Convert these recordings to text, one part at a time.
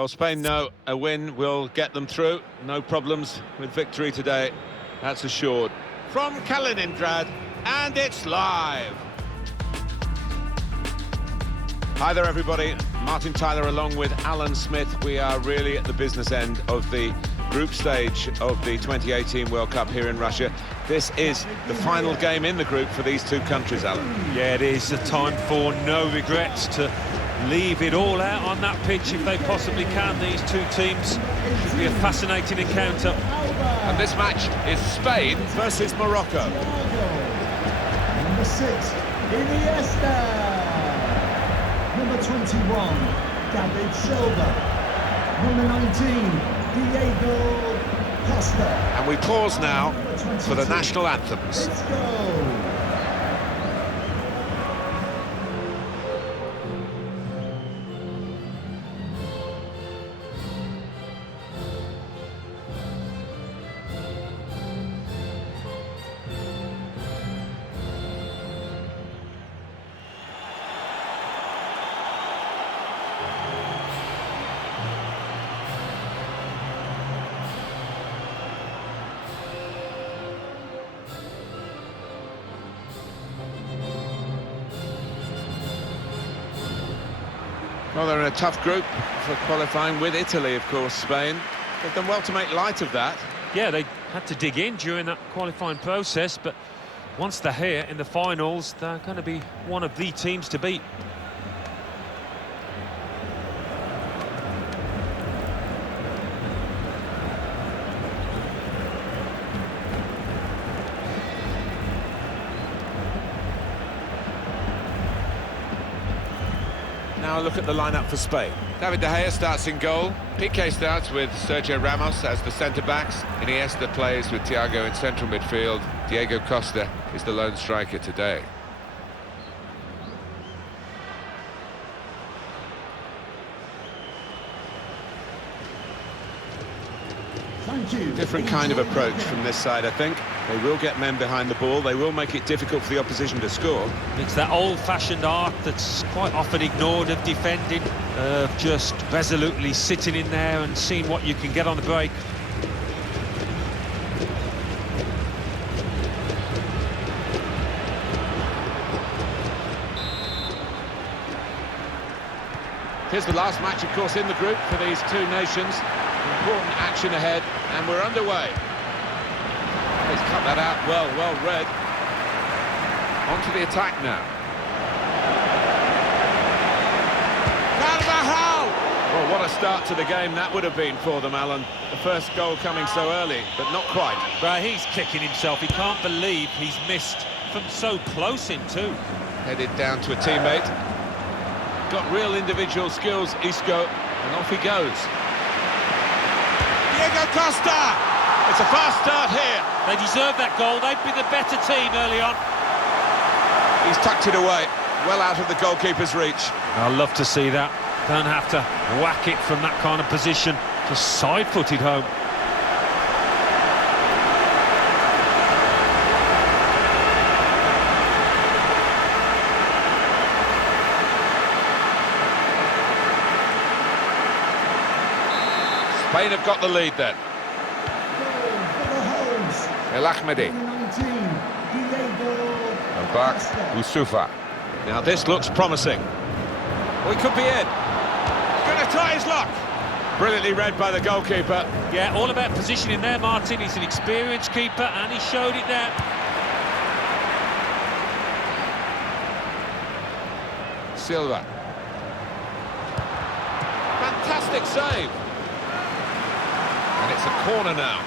Well, Spain know a win will get them through. No problems with victory today, that's assured. From Kaliningrad, and it's live. Hi there, everybody. Martin Tyler along with Alan Smith. We are really at the business end of the group stage of the 2018 World Cup here in Russia. This is the final game in the group for these two countries, Alan. Yeah, it is a time for no regrets, to leave it all out on that pitch if they possibly can. These two teams should be a fascinating encounter. And this match is Spain versus Morocco. Number 6, Iniesta. Number 21, David Silva. Number 19, Diego Costa. And we pause now for the national anthems. Let's go. Well, they're in a tough group for qualifying with Italy, of course, Spain. They've done well to make light of that. Yeah, they had to dig in during that qualifying process, but once they're here in the finals, they're going to be one of the teams to beat. Now a look at the lineup for Spain. David De Gea starts in goal. Piqué starts with Sergio Ramos as the centre-backs. Iniesta plays with Thiago in central midfield. Diego Costa is the lone striker today. Thank you. Different kind of approach from this side, I think. They will get men behind the ball. They will make it difficult for the opposition to score. It's that old-fashioned art that's quite often ignored of defending, of just resolutely sitting in there and seeing what you can get on the break. Here's the last match, of course, in the group for these two nations. Important action ahead, and we're underway. He's cut that out well read. On to the attack now. Carvajal! Well, what a start to the game that would have been for them, Alan. The first goal coming so early, but not quite. But he's kicking himself. He can't believe he's missed from so close in too. Headed down to a teammate. Got real individual skills, Isco, and off he goes. Diego Costa! It's a fast start here. They deserve that goal. They'd be the better team early on. He's tucked it away, well out of the goalkeeper's reach. I'd love to see that. Don't have to whack it from that kind of position. Just side-footed home. Spain have got the lead then. El Ahmedi. And back, Youssoufa. Now this looks promising. We could be in. Going to try his luck. Brilliantly read by the goalkeeper. Yeah, all about positioning there, Martin. He's an experienced keeper, and he showed it there. Silva. Fantastic save. And it's a corner now.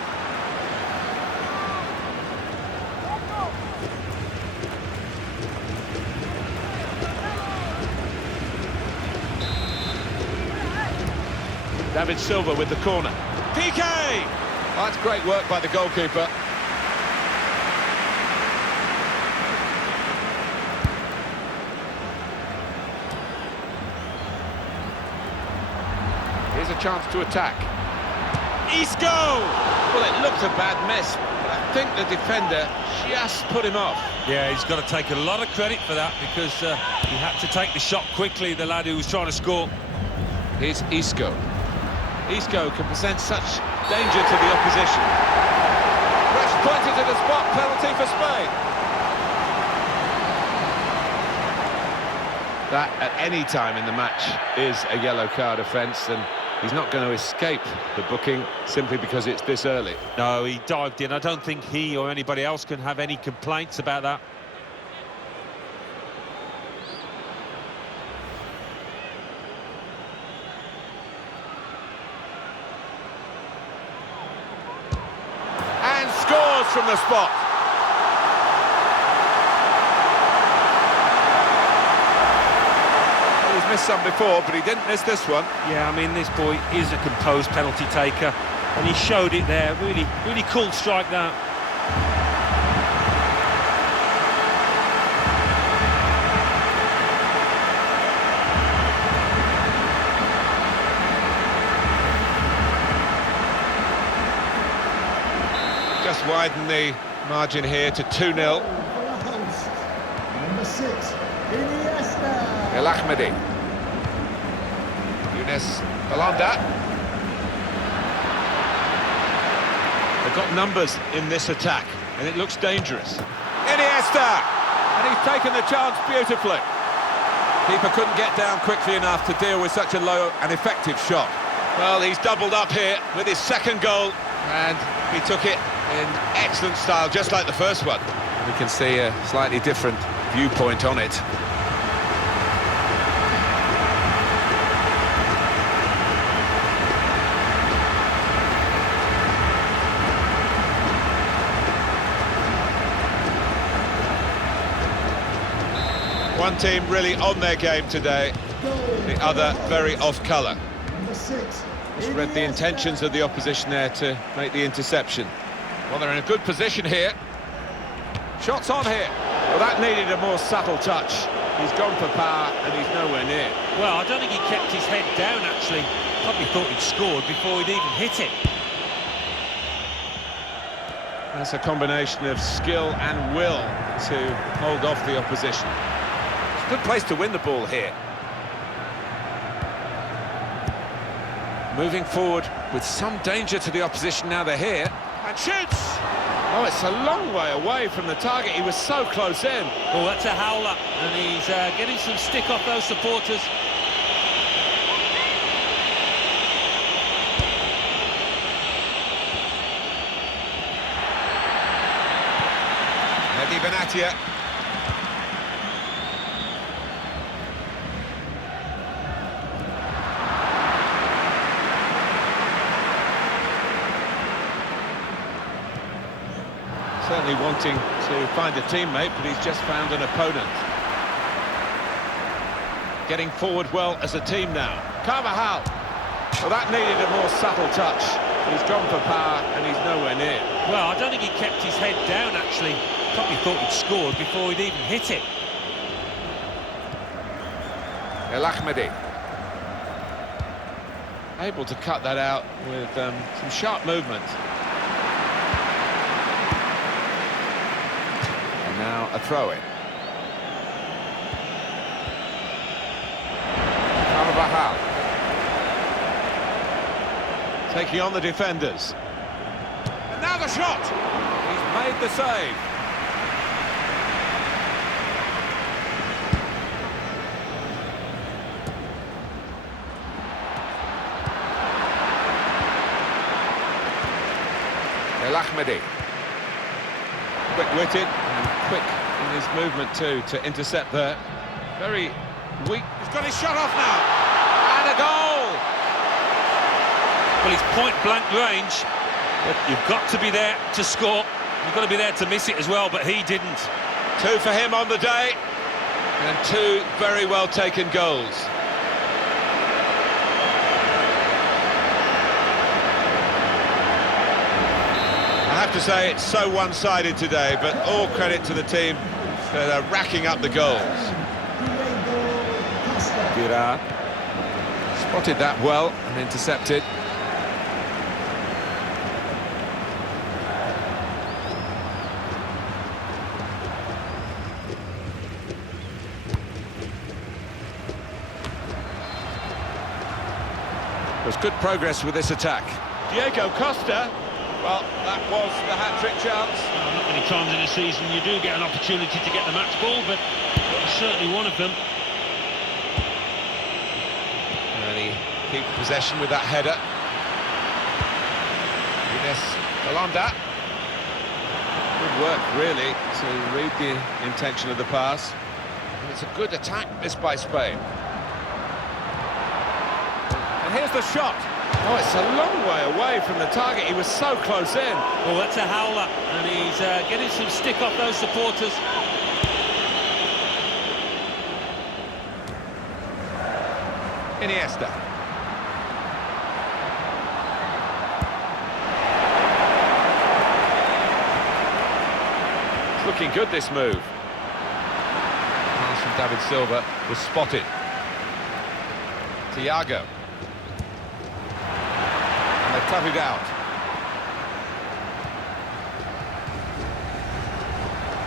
David Silva with the corner. Piqué! That's great work by the goalkeeper. Here's a chance to attack. Isco! Well, it looked a bad miss, but I think the defender just put him off. Yeah, he's got to take a lot of credit for that, because he had to take the shot quickly, the lad who was trying to score. Here's Isco. Isco can present such danger to the opposition. Fresh pointed to the spot, penalty for Spain. That, at any time in the match, is a yellow card offence, and he's not going to escape the booking simply because it's this early. No, he dived in. I don't think he or anybody else can have any complaints about that. And scores from the spot. He's missed some before, but he didn't miss this one. Yeah, I mean, this boy is a composed penalty taker, and he showed it there. Really, really cool strike, that. Just widen the margin here to 2-0. For the host, number 6, Iniesta. El Ahmedi. Younes Belanda. They've got numbers in this attack, and it looks dangerous. Iniesta! And he's taken the chance beautifully. Keeper couldn't get down quickly enough to deal with such a low and effective shot. Well, he's doubled up here with his second goal, and he took it in excellent style, just like the first one. We can see a slightly different viewpoint on it. One team really on their game today, the other very off colour. Number 6, Just read the intentions of the opposition there to make the interception. Well, they're in a good position here. Shots on here. Well, that needed a more subtle touch. He's gone for power, and he's nowhere near. Well, I don't think he kept his head down, actually. Probably thought he'd scored before he'd even hit it. That's a combination of skill and will to hold off the opposition. It's a good place to win the ball here. Moving forward with some danger to the opposition now they're here. And shoots! Oh, it's a long way away from the target. He was so close in. Oh, that's a howler, and he's getting some stick off those supporters. Mehdi Benatia. Certainly wanting to find a teammate, but he's just found an opponent. Getting forward well as a team now. Carvajal. Well, that needed a more subtle touch. He's gone for power, and he's nowhere near. Well, I don't think he kept his head down, actually. Probably thought he'd scored before he'd even hit it. El Ahmedi. Able to cut that out with some sharp movement. And now a throw-in. Carvajal. Taking on the defenders. And now the shot! He's made the save. El Ahmedi. Quick-witted and quick in his movement too to intercept there. Very weak. He's got his shot off now. And a goal! Well, he's point-blank range, but you've got to be there to score. You've got to be there to miss it as well, but he didn't. 2 for him on the day, and 2 very well-taken goals. I have to say, it's so one-sided today, but all credit to the team that are racking up the goals. Girard. Spotted that well and intercepted. There's good progress with this attack. Diego Costa. Well, that was the hat-trick chance. Not many times in a season you do get an opportunity to get the match ball, but certainly one of them. And he keeps possession with that header. Ines Alonda. Good work, really, to read the intention of the pass. And it's a good attack, this by Spain. And here's the shot. Oh, it's a long way away from the target. He was so close in. Oh, that's a howler, and he's getting some stick off those supporters. Iniesta. It's looking good, this move. Pass from David Silva was spotted. Thiago. And they cut it out.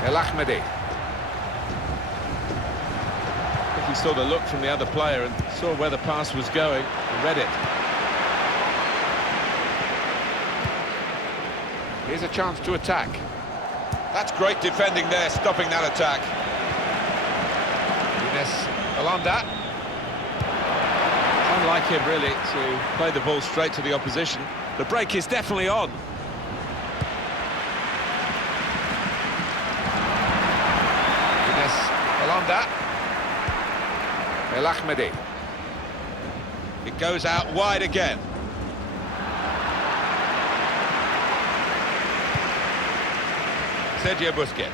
El Ahmedi. I think he saw the look from the other player and saw where the pass was going and read it. Here's a chance to attack. That's great defending there, stopping that attack. Ines Alonda. Unlike him, really, to play the ball straight to the opposition. The break is definitely on. Ines Alonda. El Ahmedi. It goes out wide again. Sergio Busquets.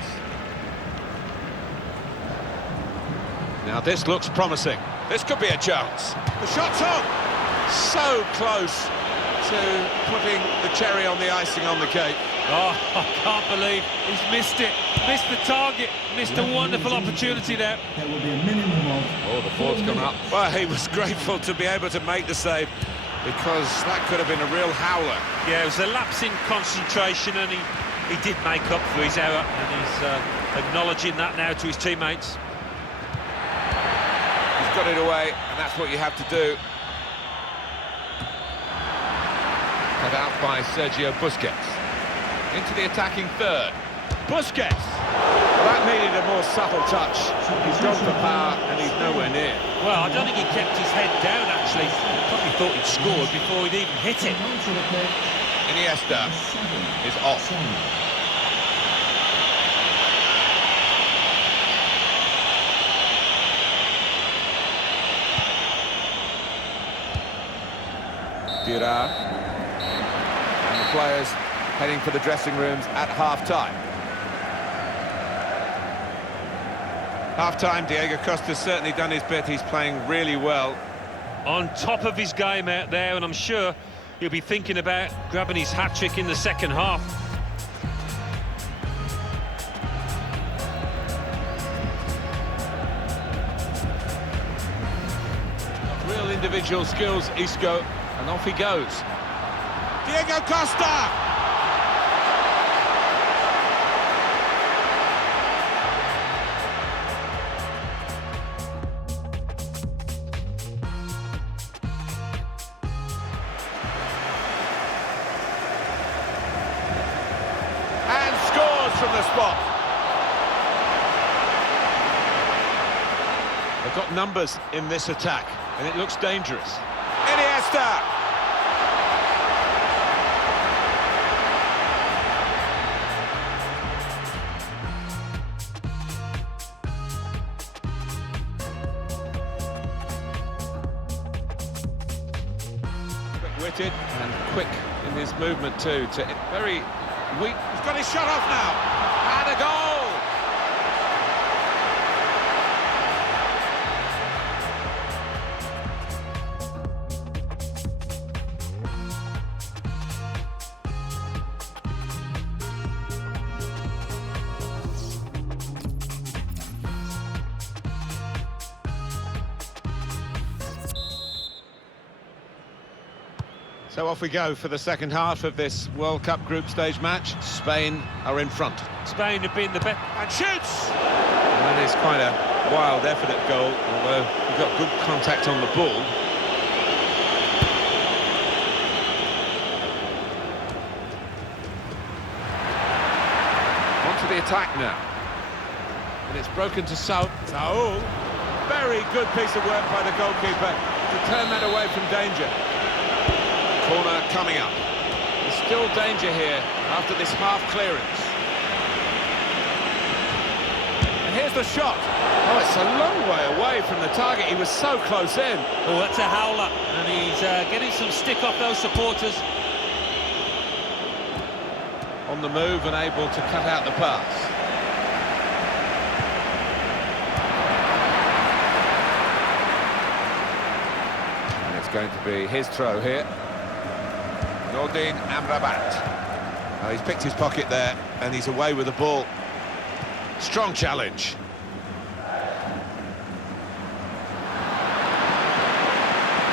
Now this looks promising. This could be a chance. The shot's on. So close to putting the cherry on the icing on the cake. Oh, I can't believe he's missed it. Missed the target. Missed a wonderful opportunity there. There will be a minimum of... Oh, the board's gone up. Well, he was grateful to be able to make the save because that could have been a real howler. Yeah, it was a lapse in concentration, and he did make up for his error, and he's acknowledging that now to his teammates. He's got it away, and that's what you have to do. Cut out by Sergio Busquets. Into the attacking third. Busquets! Well, that needed a more subtle touch. He's gone for power, and he's nowhere near. Well, I don't think he kept his head down, actually. Probably thought he'd scored before he'd even hit it. Iniesta is off. Dira. And the players heading for the dressing rooms at half-time. Half-time, Diego Costa's certainly done his bit. He's playing really well. On top of his game out there, and I'm sure he'll be thinking about grabbing his hat-trick in the second half. Real individual skills, Isco, and off he goes. Diego Costa! And scores from the spot. They've got numbers in this attack, and it looks dangerous. Iniesta! Quick-witted and quick in his movement too. Very weak. He's got his shot off now. And a goal! So off we go for the second half of this World Cup group stage match. Spain are in front. Spain have been the best. And shoots! And that is quite a wild effort at goal, although he got good contact on the ball. the attack now. And it's broken to Saul. Very good piece of work by the goalkeeper to turn that away from danger. Corner coming up. There's still danger here after this half clearance. And here's the shot. Oh, it's a long way away from the target. He was so close in. Oh, that's a howler, and he's getting some stick off those supporters. On the move and able to cut out the pass. And it's going to be his throw here. Nordin Amrabat. Oh, he's picked his pocket there, and he's away with the ball. Strong challenge.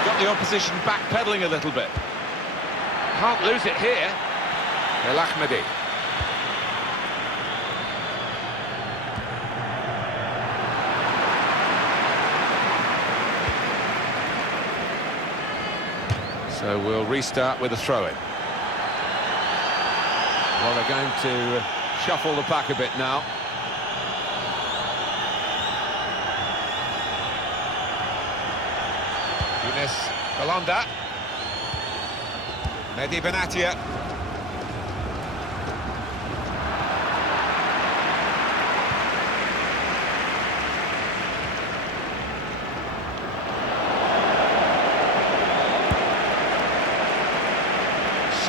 Got the opposition backpedaling a little bit. Can't lose it here. El Ahmadi. So we'll restart with a throw-in. Well, they're going to shuffle the pack a bit now. Yunus Belanda. Mehdi Benatia.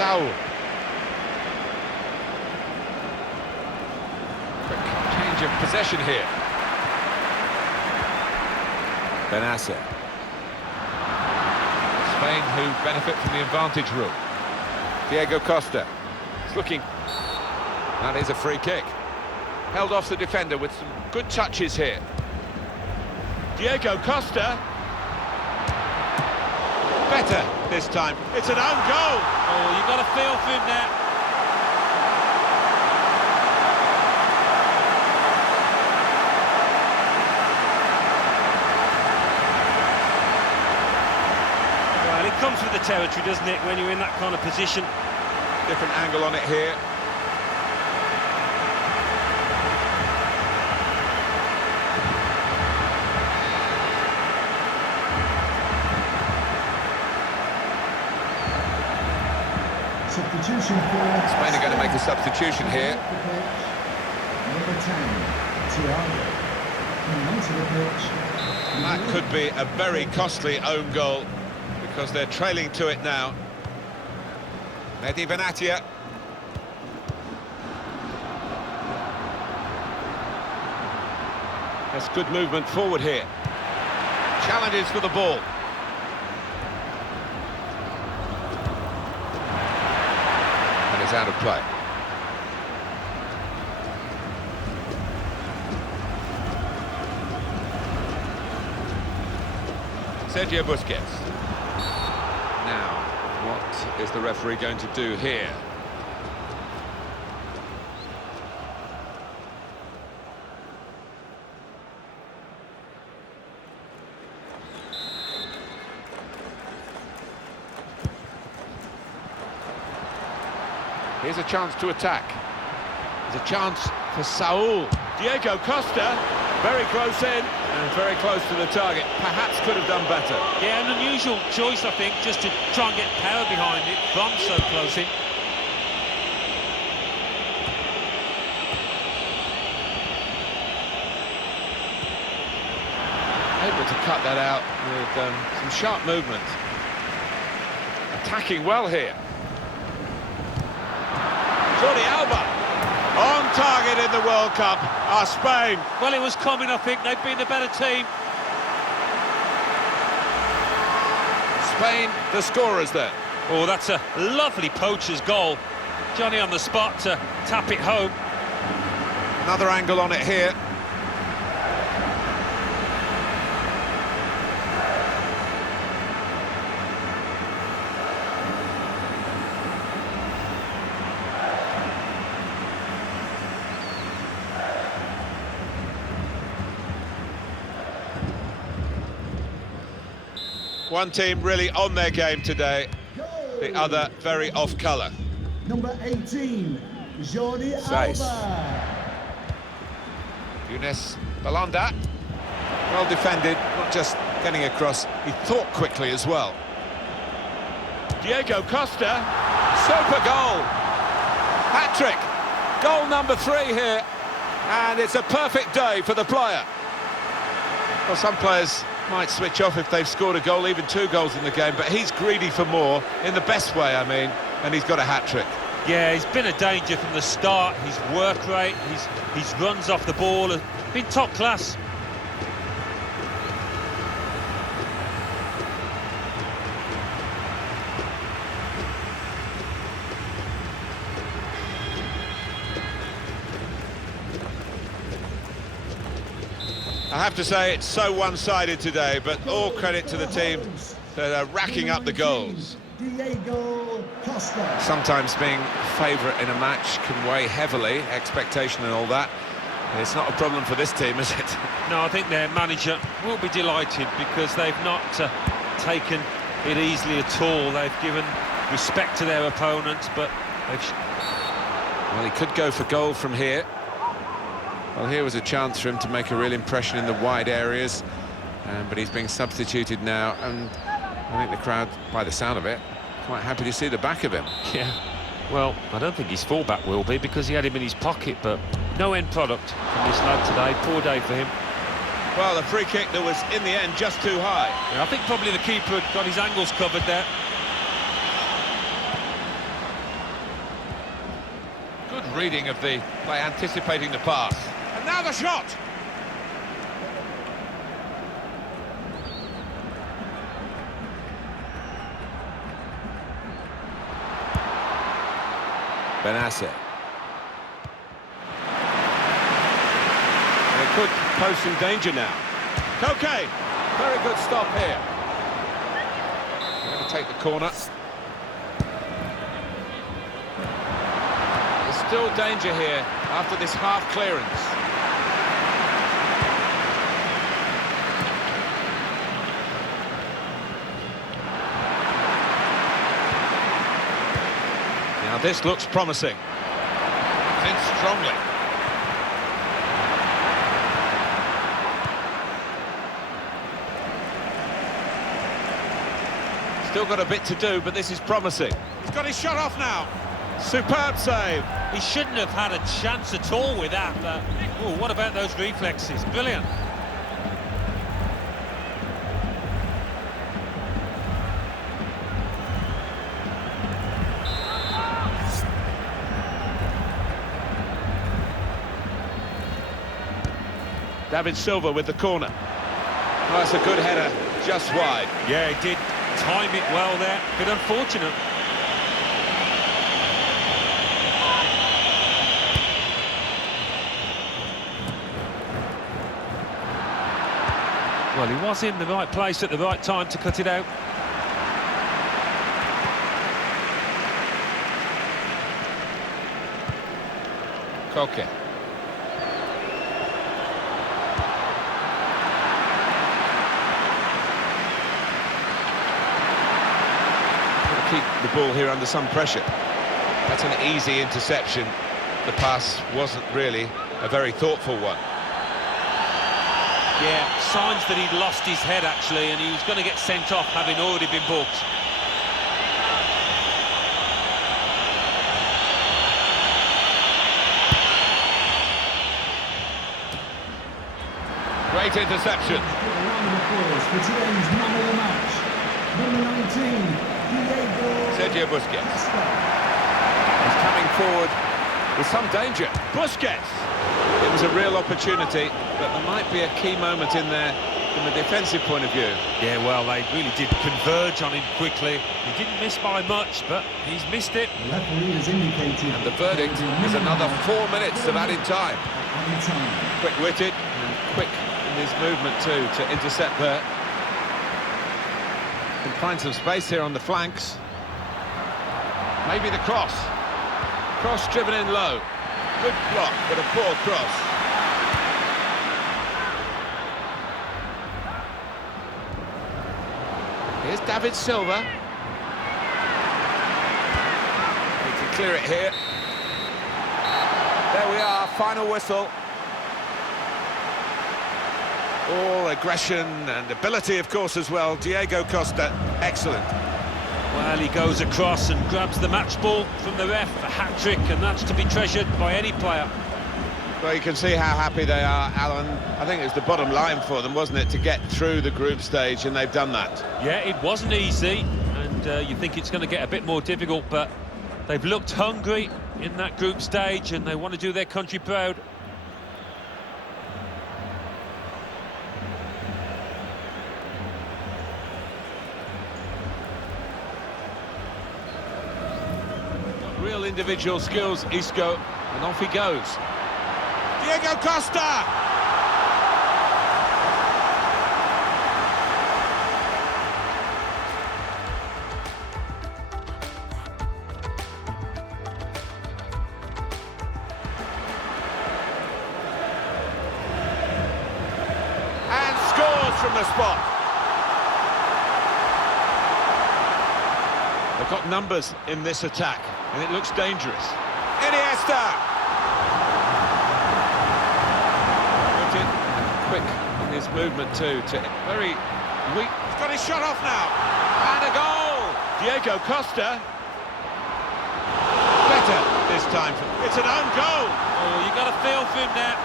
Saul. Quick change of possession here. Benasser. Spain who benefit from the advantage rule. Diego Costa. It's looking... That is a free kick. Held off the defender with some good touches here. Diego Costa. Better this time. It's an own goal. Oh, you've got a feel for him there. Well, it comes with the territory, doesn't it, when you're in that kind of position? Different angle on it here. Substitution for Spain are going to make a substitution here. Number 10, Thiago. Coming onto the pitch. That could be a very costly own goal because they're trailing to it now. Mehdi Benatia. That's good movement forward here. Challenges for the ball. And it's out of play. Sergio Busquets. Now, what is the referee going to do here? Here's a chance to attack. There's a chance for Saul. Diego Costa, very close in and very close to the target. Perhaps could have done better. Yeah, an unusual choice, I think, just to try and get power behind it from so close in. Able to cut that out with some sharp movement. Attacking well here. Jordi Alba, on target in the World Cup, are Spain. Well, it was coming, I think. They've been the better team. Spain, the scorers there. Oh, that's a lovely poacher's goal. Johnny on the spot to tap it home. Another angle on it here. One team really on their game today, the other very off colour. Number 18, Jordi Says. Alba. Younes Balanda. Well defended, not just getting across, he thought quickly as well. Diego Costa, super goal. Hat-trick, goal number 3 here, and it's a perfect day for the player. Well, some players might switch off if they've scored a goal, even 2 goals in the game, but he's greedy for more, in the best way, I mean, and he's got a hat-trick. Yeah, he's been a danger from the start. His work rate, his runs off the ball have been top class. I have to say it's so one-sided today, but all credit to the team that are racking up the goals. Diego Costa. Sometimes being favourite in a match can weigh heavily, expectation and all that. It's not a problem for this team, is it? No, I think their manager will be delighted because they've not taken it easily at all. They've given respect to their opponents, but they've... Well, he could go for goal from here. Well, here was a chance for him to make a real impression in the wide areas, but he's being substituted now, and I think the crowd, by the sound of it, quite happy to see the back of him. Yeah, well, I don't think his fullback will be because he had him in his pocket, but no end product from this lad today. Poor day for him. Well, a free kick that was, in the end, just too high. Yeah, I think probably the keeper had got his angles covered there. Good reading of the play, anticipating the pass. And now the shot! Benasser. They could pose some danger now. Koke, very good stop here. Going to take the corner. There's still danger here after this half clearance. Now this looks promising. In strongly. Still got a bit to do, but this is promising. He's got his shot off now. Superb save. He shouldn't have had a chance at all with that, but oh, what about those reflexes? Brilliant. David Silva with the corner. Oh, that's a good header, just wide. Yeah, he did time it well there. Bit unfortunate. Well, he was in the right place at the right time to cut it out. Koke. Keep the ball here under some pressure. That's an easy interception. The pass wasn't really a very thoughtful one. Yeah, signs that he'd lost his head, actually, and he was going to get sent off, having already been booked. Great interception. A round of applause for today's man of the match. Number 19, Diego Sergio Busquets. Costa. He's coming forward with some danger. Busquets. It was a real opportunity, but there might be a key moment in there from a defensive point of view. Yeah, well, they really did converge on him quickly. He didn't miss by much, but he's missed it. The referee has indicated. And the verdict is another 4 minutes of added time. Added time. Quick-witted and quick in his movement too to intercept there. Can find some space here on the flanks. Maybe the cross. Cross driven in low. Good block, but a poor cross. Here's David Silva. Need to clear it here. There we are, final whistle. All aggression and ability, of course, as well. Diego Costa, excellent. Well, he goes across and grabs the match ball from the ref, a hat-trick, and that's to be treasured by any player. Well, you can see how happy they are, Alan. I think it was the bottom line for them, wasn't it, to get through the group stage, and they've done that. Yeah, it wasn't easy, and you think it's going to get a bit more difficult, but they've looked hungry in that group stage, and they want to do their country proud. Real individual skills, Isco, and off he goes. Diego Costa! And scores from the spot. They've got numbers in this attack, and it looks dangerous. Iniesta! Quick in his movement too, very weak. He's got his shot off now. And a goal! Diego Costa. Better this time. It's an own goal. Oh, you got a feel for him now.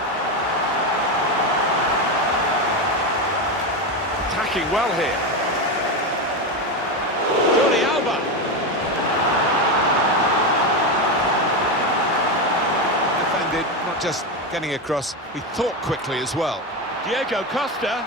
Attacking well here. Jordi Alba. Defended, not just getting across, he thought quickly as well. Diego Costa.